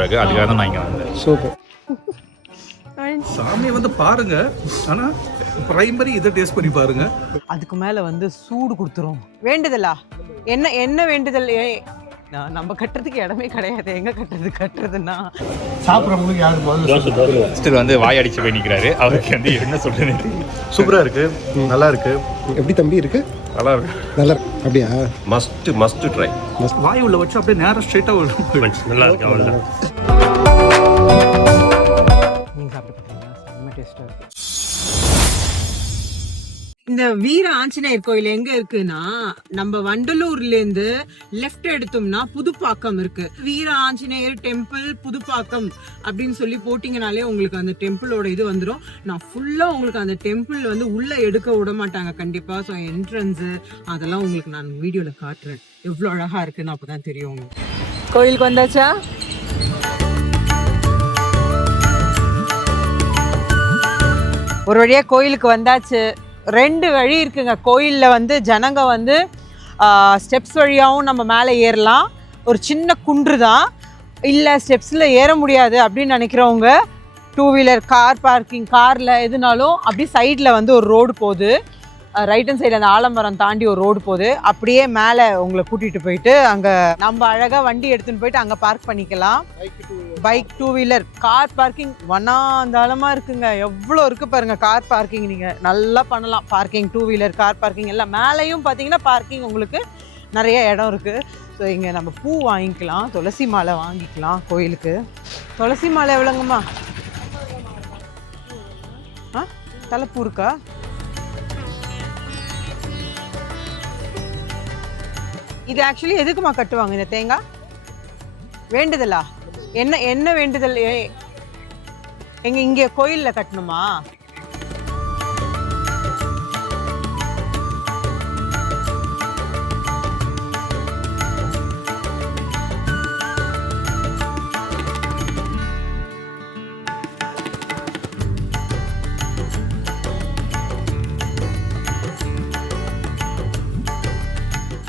பிறகு அதுக்காக தான் நான் இங்கே வந்தேன். சூப்பர். சாமியை வந்து பாருங்க, ஆனா பிரைமரி இதை டேஸ்ட் பண்ணி பாருங்க. அதுக்கு மேல வந்து சூடு கொடுத்துரும். வேண்டுதலா என்ன என்ன வேண்டுதல்? நம்ம கட்டுறதுக்கு இடமே கிடையாது. எங்க கட்டுறதுன்னா சாப்பிட்றவங்களுக்கு யாரு முதல்ல மிஸ்டர் வந்து வாய் அடிச்சு போய் நிற்கிறாரு. அவருக்கு வந்து என்ன சொல்றது? சூப்பராக இருக்கு, நல்லா இருக்கு. எப்படி தம்பி இருக்கு? நல்லா இருக்கு, நல்லா இருக்கு. அப்படியா? Must try. வாய் உள்ள வச்சு அப்படியே நேரம் ஸ்ட்ரைட்டா நல்லா இருக்கு. அவ்வளோதான். நீங்க சாப்பிட்டு பார்த்தீங்கன்னா செம்ம டேஸ்டா இருக்கு. இந்த வீர ஆஞ்சநேயர் கோயில் எங்க இருக்குன்னா, நம்ம வண்டலூர்ல இருந்து லெஃப்ட் எடுத்தோம்னா புதுப்பாக்கம் இருக்கு. வீர ஆஞ்சநேயர் டெம்பிள் புதுப்பாக்கம் அப்படின்னு சொல்லி போட்டீங்கனாலே உங்களுக்கு அந்த டெம்பிளோட இது வந்துடும். நான் ஃபுல்லா உங்களுக்கு அந்த டெம்பிள் வந்து உள்ள எடுக்க விட மாட்டாங்க கண்டிப்பா. ஸோ என்ட்ரன்ஸ் அதெல்லாம் உங்களுக்கு நான் வீடியோல காட்டுறேன். எவ்வளவு அழகா இருக்குன்னு அப்பதான் தெரியும் உங்களுக்கு. கோயிலுக்கு வந்தாச்சா? ஒரு வழியா கோயிலுக்கு வந்தாச்சு. 2 வழி இருக்குங்க கோயிலில். வந்து ஜனங்க வந்து ஸ்டெப்ஸ் வழியாகவும் நம்ம மேலே ஏறலாம். ஒரு சின்ன குன்று தான். இல்லை ஸ்டெப்ஸில் ஏற முடியாது அப்படின்னு நினைக்கிறவங்க 2 வீலர் கார் பார்க்கிங் காரில் எதுனாலும் அப்படி சைடில் வந்து ஒரு ரோடு போகுது. ரைட் ஹேண்ட் சைடில் அந்த ஆலமரம் தாண்டி ஒரு ரோடு போகுது. அப்படியே மேலே உங்களை கூட்டிகிட்டு போயிட்டு அங்கே நம்ம அழகாக வண்டி எடுத்துன்னு போயிட்டு அங்கே பார்க் பண்ணிக்கலாம். பைக் 2 வீலர் கார் பார்க்கிங் வனாந்தாளமாக இருக்குங்க. எவ்வளோ இருக்குது பாருங்கள் கார் பார்க்கிங். நீங்கள் நல்லா பண்ணலாம் பார்க்கிங். 2 வீலர் கார் பார்க்கிங் எல்லாம். மேலேயும் பார்த்தீங்கன்னா பார்க்கிங் உங்களுக்கு நிறைய இடம் இருக்குது. ஸோ இங்கே நம்ம பூ வாங்கிக்கலாம். துளசி மாலை வாங்கிக்கலாம் கோயிலுக்கு. துளசி மாலை எவ்வளோங்கம்மா? தலைப்பூ இருக்கா? இது ஆக்சுவலி எதுக்குமா கட்டுவாங்க இந்த தேங்காய்? வேண்டுதலா? என்ன என்ன வேண்டுதல்? எங்க இங்கே கோயிலில் கட்டணுமா?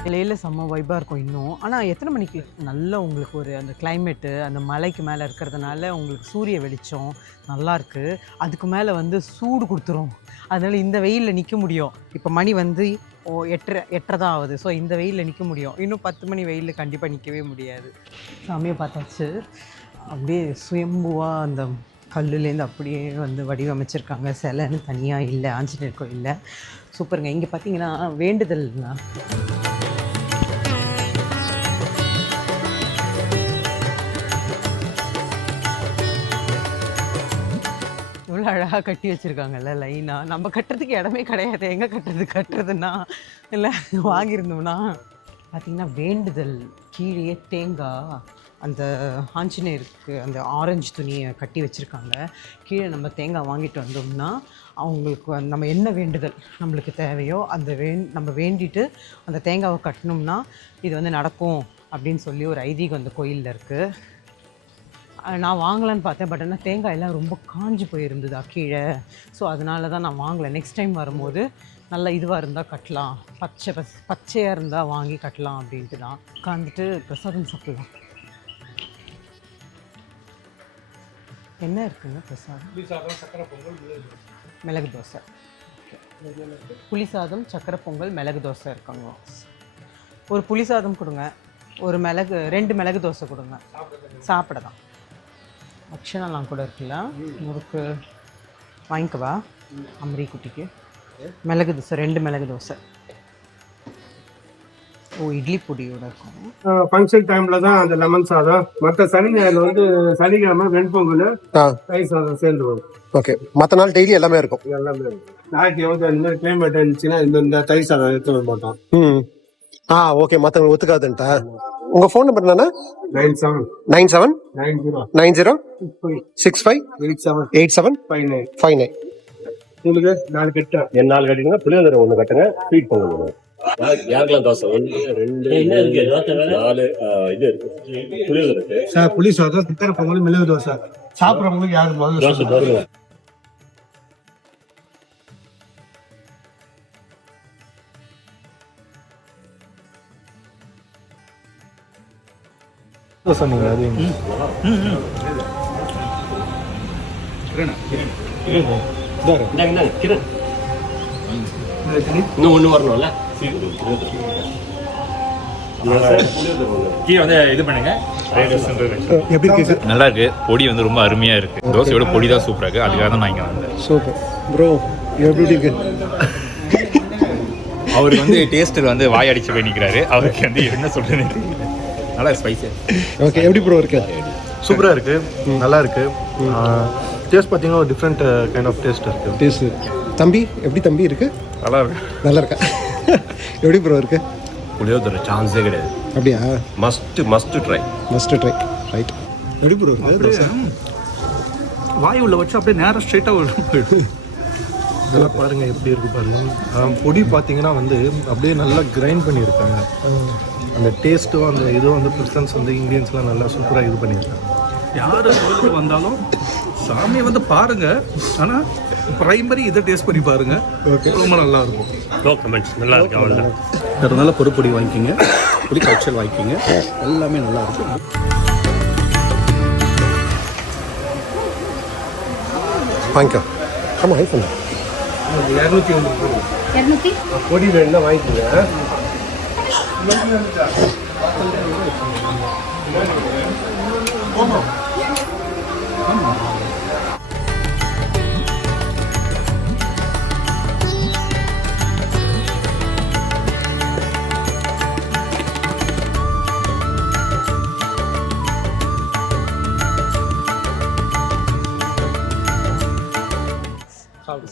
இலையில் செம்ம வைப்பாக இருக்கும் இன்னும். ஆனால் எத்தனை மணிக்கு நல்லா உங்களுக்கு ஒரு அந்த கிளைமேட்டு அந்த மலைக்கு மேலே இருக்கிறதுனால உங்களுக்கு சூரிய வெளிச்சம் நல்லாயிருக்கு. அதுக்கு மேலே வந்து சூடு கொடுத்துரும். அதனால் இந்த வெயிலில் நிற்க முடியும். இப்போ மணி வந்து 8:30 தான் ஆகுது. ஸோ இந்த வெயிலில் நிற்க முடியும். இன்னும் 10 மணி வெயிலில் கண்டிப்பாக நிற்கவே முடியாது. சாமியை பார்த்தாச்சு. அப்படியே சுயம்புவாக அந்த கல்லுலேருந்து அப்படியே வந்து வடிவமைச்சிருக்காங்க. சிலைன்னு தனியாக இல்லை ஆஞ்சநேயர் கோயிலில். சூப்பருங்க. இங்கே பார்த்தீங்கன்னா வேண்டுதல்னா எவ்வளோ அழகாக கட்டி வச்சுருக்காங்கல்ல லைனாக. நம்ம கட்டுறதுக்கு இடமே கிடையாது. எங்கே கட்டுறதுன்னா இல்லை வாங்கியிருந்தோம்னா பார்த்திங்கன்னா வேண்டுதல் கீழே தேங்காய் அந்த ஆஞ்சநேயருக்கு அந்த ஆரஞ்சு துணியை கட்டி வச்சுருக்காங்க. கீழே நம்ம தேங்காய் வாங்கிட்டு வந்தோம்னா அவங்களுக்கு நம்ம என்ன வேண்டுதல் நம்மளுக்கு தேவையோ அந்த நம்ம வேண்டிட்டு அந்த தேங்காவை கட்டினோம்னா இது வந்து நடக்கும் அப்படின்னு சொல்லி ஒரு ஐதீகம் அந்த கோயிலில் இருக்குது. நான் வாங்கலான்னு பார்த்தேன். பட் ஆனால் தேங்காயெல்லாம் ரொம்ப காஞ்சி போயிருந்ததா கீழே. ஸோ அதனால தான் நான் வாங்கலை. நெக்ஸ்ட் டைம் வரும்போது நல்லா இதுவாக இருந்தால் கட்டலாம், பச்சையாக இருந்தால் வாங்கி கட்டலாம் அப்படின்ட்டு தான் உட்காந்துட்டு பிரசாதம் சாப்பிடலாம். என்ன இருக்குங்க பிரசாதம்? மிளகு தோசை. புளி சாதம், சக்கரை பொங்கல், மிளகு தோசை இருக்காங்க. ஒரு புளி சாதம் கொடுங்க, ஒரு 2 மிளகு தோசை கொடுங்க. சாப்பிட தான் அக்ஷனாலாம் கூட இருக்குல்ல. முறுக்கு வாங்கிக்கவா அம்ரி குட்டிக்கு? மிளகு தோசை 2 மிளகு தோசை. ஓ இட்லி பொடியோட இருக்கும். ஃபங்க்ஷன் டைம்ல தான் அந்த லெமன் சாதம். மற்ற சனி ஞாயிறு வந்து சனிக்கிழமை வெண்பொங்கல் தயிர் சாதம் சேர்ந்து வரும். ஓகே. மற்ற நாள் டெய்லி எல்லாமே இருக்கும். எல்லாமே இருக்கும். நாளைக்கு வந்து அந்த மாதிரி கிளைமேட் இருந்துச்சுன்னா இந்த தயிர் சாதம் எடுத்து வர மாட்டோம். ஓகே. மற்றவங்க ஒத்துக்காதுன்ட்டா. உங்க ஃபோன் நம்பர் என்னன்னா? 97 90 65 87 59. உங்களுக்கு 4 கட்டு. 4 கட்டிங்கன்னா புளியோதரை 1 கட்டுங்க, ஸ்வீட் பொங்கல் யாருக்கெல்லாம் தோசை 1 2 4 இது இருக்கு புளியோதரை இருக்கு சார். புளி சாதம், சக்கரை பொங்கல், மிளகு தோசை. சாப்பிட்றவங்களுக்கு யாரு முதல்ல? சொன்னீங்க அது கிரண் இன்னும் ஒண்ணு வரணும்ல கீழே வந்து இது பண்ணுங்க. எப்படி இருக்கு நல்லா இருக்கு. பொடி வந்து ரொம்ப அருமையா இருக்கு. தோசையோட பொடி தான் சூப்பரா இருக்கு. அதுக்காக தான் நான் இங்க வந்தேன். சூப்பர் ப்ரோ எப்படி இருக்கு அவருக்கு வந்து டேஸ்டர் வந்து வாய் அடிச்சு போய் நிற்கிறாரு. அவருக்கு வந்து என்ன சொல்றதுன்னு தெரியல. நல்லா ஸ்பைஸியா. ஓகே எப்படி ப்ரோ இருக்கு சூப்பராக இருக்கு, நல்லா இருக்கு. டேஸ்ட் பார்த்தீங்கன்னா ஒரு டிஃப்ரெண்ட் கைண்ட் ஆஃப் டேஸ்ட் இருக்கு. டேஸ்ட் தம்பி எப்படி தம்பி இருக்கு நல்லா இருக்கு. நல்லா இருக்கா எப்படி ப்ரோ இருக்கு புளியோதரை சான்ஸே கிடையாது. அப்படியா மஸ்ட் ட்ரை ட்ரை ரைட் எப்படி ப்ரோ இருக்கு தோசை வாய் உள்ள வச்சு அப்படியே நேரம் ஸ்ட்ரெயிட்டாக போயிடும். இதெல்லாம் பாருங்க எப்படி இருக்கு பாருங்க. பொடி பார்த்தீங்கன்னா வந்து அப்படியே நல்லா கிரைண்ட் பண்ணியிருக்காங்க. அந்த டேஸ்ட்டும் அந்த இதுவும் வந்து ப்ரிசன்ஸ் வந்து இன்க்ரீடியன்ஸ்லாம் நல்லா சூப்பராக இது பண்ணியிருக்காங்க. யார் கோயிலுக்கு வந்தாலும் சாமியை வந்து பாருங்க, ஆனால் பிரைமரி இதை டேஸ்ட் பண்ணி பாருங்க. ரொம்ப நல்லா இருக்கும். No comments. நல்லா இருக்கு. அவ்வளோதான். அதனால பொறுப்பொடி வாங்கிக்கிங்க, பொடி கல்ச்சர் வாங்கிக்கிங்க, எல்லாமே நல்லா இருக்கும். வாங்கிக்கோ ஆமாம் ஹெல்ப் பண்ணு 200 பொடி வேணும்னா வாங்கிக்கோங்க.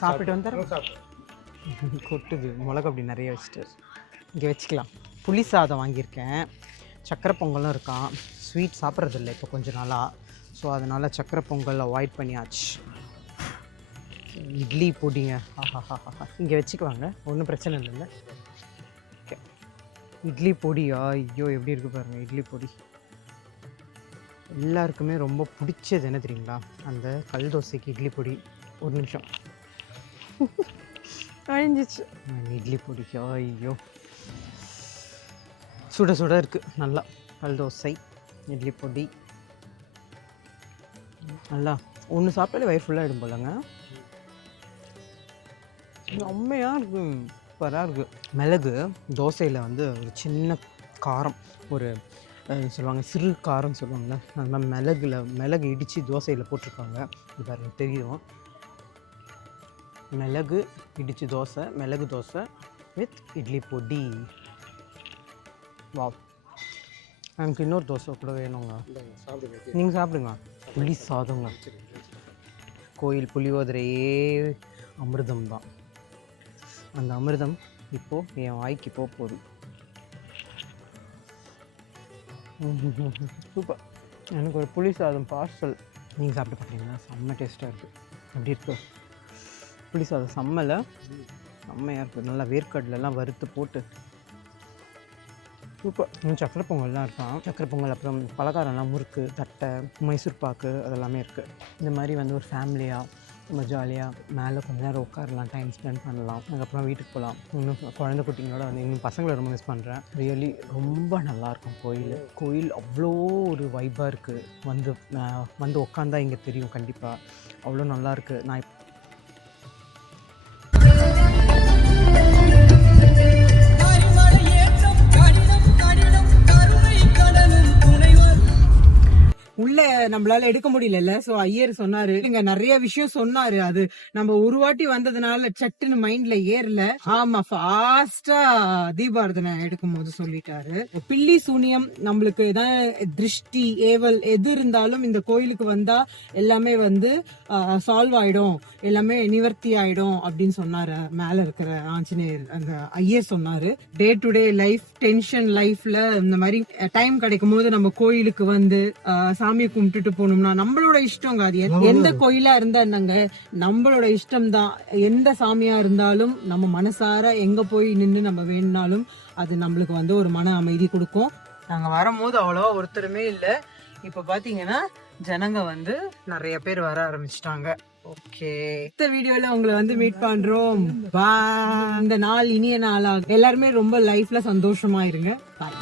சாப்பிட்டு வந்துடுறேன். கொட்டுது மிளகு அப்படி நிறைய வச்சுட்டு இங்கே வச்சுக்கலாம். புளி சாதம் வாங்கியிருக்கேன். சக்கரை பொங்கலும் இருக்கான். ஸ்வீட் சாப்பிட்றதில்ல இப்போ கொஞ்சம் நாளாக. ஸோ அதனால் சக்கரை பொங்கல் அவாய்ட் பண்ணியாச்சு. இட்லி பொடிங்க ஆஹா இங்கே வச்சுக்குவாங்க, ஒன்றும் பிரச்சனை இல்லைல்ல. ஓகே இட்லி பொடியா? ஐயோ எப்படி இருக்குது பாருங்கள் இட்லி பொடி. எல்லாருக்குமே ரொம்ப பிடிச்சது என்ன தெரியுங்களா? அந்த கல் தோசைக்கு இட்லி பொடி. ஒரு நிமிஷம் அழிஞ்சிச்சு இட்லி பொடிக்கா. ஐயோ சுட சுட இருக்குது நல்லா. கல் தோசை இட்லி பொடி நல்லா ஒன்று சாப்பிட்டாலே வயிறு ஃபுல்லாகிடும் போலங்க. செம்மையாக இருக்குது, சூப்பராக இருக்குது. மிளகு தோசையில் வந்து ஒரு சின்ன காரம், ஒரு சொல்லுவாங்க சிறு காரம் சொல்லுவாங்கள்ல, அது மாதிரி மிளகு இடித்து தோசையில் போட்டிருக்காங்க. இது பாருங்க தெரியும். மிளகு இடிச்சு தோசை, மிளகு தோசை வித் இட்லி பொடி. வாவ். எனக்கு இன்னொரு தோசை கூட வேணுங்க. நீங்கள் சாப்பிடுங்க. புளி சாதங்க. கோயில் புளியோதரையே அமிர்தம் தான். அந்த அமிர்தம் இப்போது என் வாய்க்கு போகுது. சூப்பர். எனக்கு ஒரு புளி சாதம் பார்சல். நீங்கள் சாப்பிட்டு பார்க்குறீங்களா? செம்ம டேஸ்ட்டாக இருக்குது. அப்படி இருக்கு புளி சாதம். செம்மையாக இருக்குது. நல்லா வேர்க்கடலாம் வறுத்து போட்டு சூப்பர். சக்கரை பொங்கல்லாம் இருக்கான். சக்கரை பொங்கல் அப்புறம் பலகாரம்லாம் முறுக்கு, தட்டை, மைசூர் பாக்கு அதெல்லாமே இருக்குது. இந்த மாதிரி வந்து ஒரு ஃபேமிலியாக ரொம்ப ஜாலியாக மேலே கொஞ்ச நேரம் உட்காரலாம், டைம் ஸ்பெண்ட் பண்ணலாம். அதுக்கப்புறம் வீட்டுக்கு போகலாம். இன்னும் குழந்தை குட்டிங்களோட வந்து இன்னும் பசங்களை ரொம்ப மிஸ் பண்ணுறேன். ரியலி ரொம்ப நல்லாயிருக்கும் கோயில் அவ்வளோ ஒரு வைப்பாக இருக்குது. வந்து உட்காந்தா இங்கே தெரியும் கண்டிப்பாக. அவ்வளோ நல்லாயிருக்கு. நான் உள்ள நம்மளால எடுக்க முடியல. சோ ஐயர் சொன்னாரு, இங்க நிறைய விஷயம் சொன்னாரு. அது நம்ம ஒரு வாட்டி வந்ததுனால சட்டுன்னு மைண்ட்ல ஏறல. ஆமா ஃபாஸ்டா தீபாரதனை எடுக்கும் போது சொல்லிட்டாரு. பில்லி சூனியம் நம்மளுக்கு தான் திருஷ்டி ஏவல் எது இருந்தாலும் இந்த கோயிலுக்கு வந்தா எல்லாமே வந்து சால்வ் ஆயிடும், எல்லாமே நிவர்த்தி ஆயிடும் அப்படின்னு சொன்னாரு. மேல இருக்கிற ஆஞ்சநேயர் அந்த ஐயர் சொன்னாரு. Day to day life tension லைஃப்ல இந்த மாதிரி டைம் கிடைக்கும் போது நம்ம கோயிலுக்கு வந்து சாமியை கும்பிட்டுட்டு போகணும்னா நம்மளோட இஷ்டங்க. அது எந்த கோயிலா இருந்தா என்னங்க, நம்மளோட இஷ்டம் தான். எந்த சாமியா இருந்தாலும் நம்ம மனசார எங்க போய் நின்று நம்ம வேணுனாலும் அது நம்மளுக்கு வந்து ஒரு மன அமைதி கொடுக்கும். நாங்க வரும்போது அவ்வளவா ஒருத்தருமே இல்லை. இப்ப பாத்தீங்கன்னா ஜனங்க வந்து நிறைய பேர் வர ஆரம்பிச்சிட்டாங்க. ஓகே, இந்த வீடியோல உங்களை வந்து மீட் பண்றோம். இந்த நாள் இனிய நாளா எல்லாருமே ரொம்ப லைஃப்ல சந்தோஷமா இருங்க. பாய்.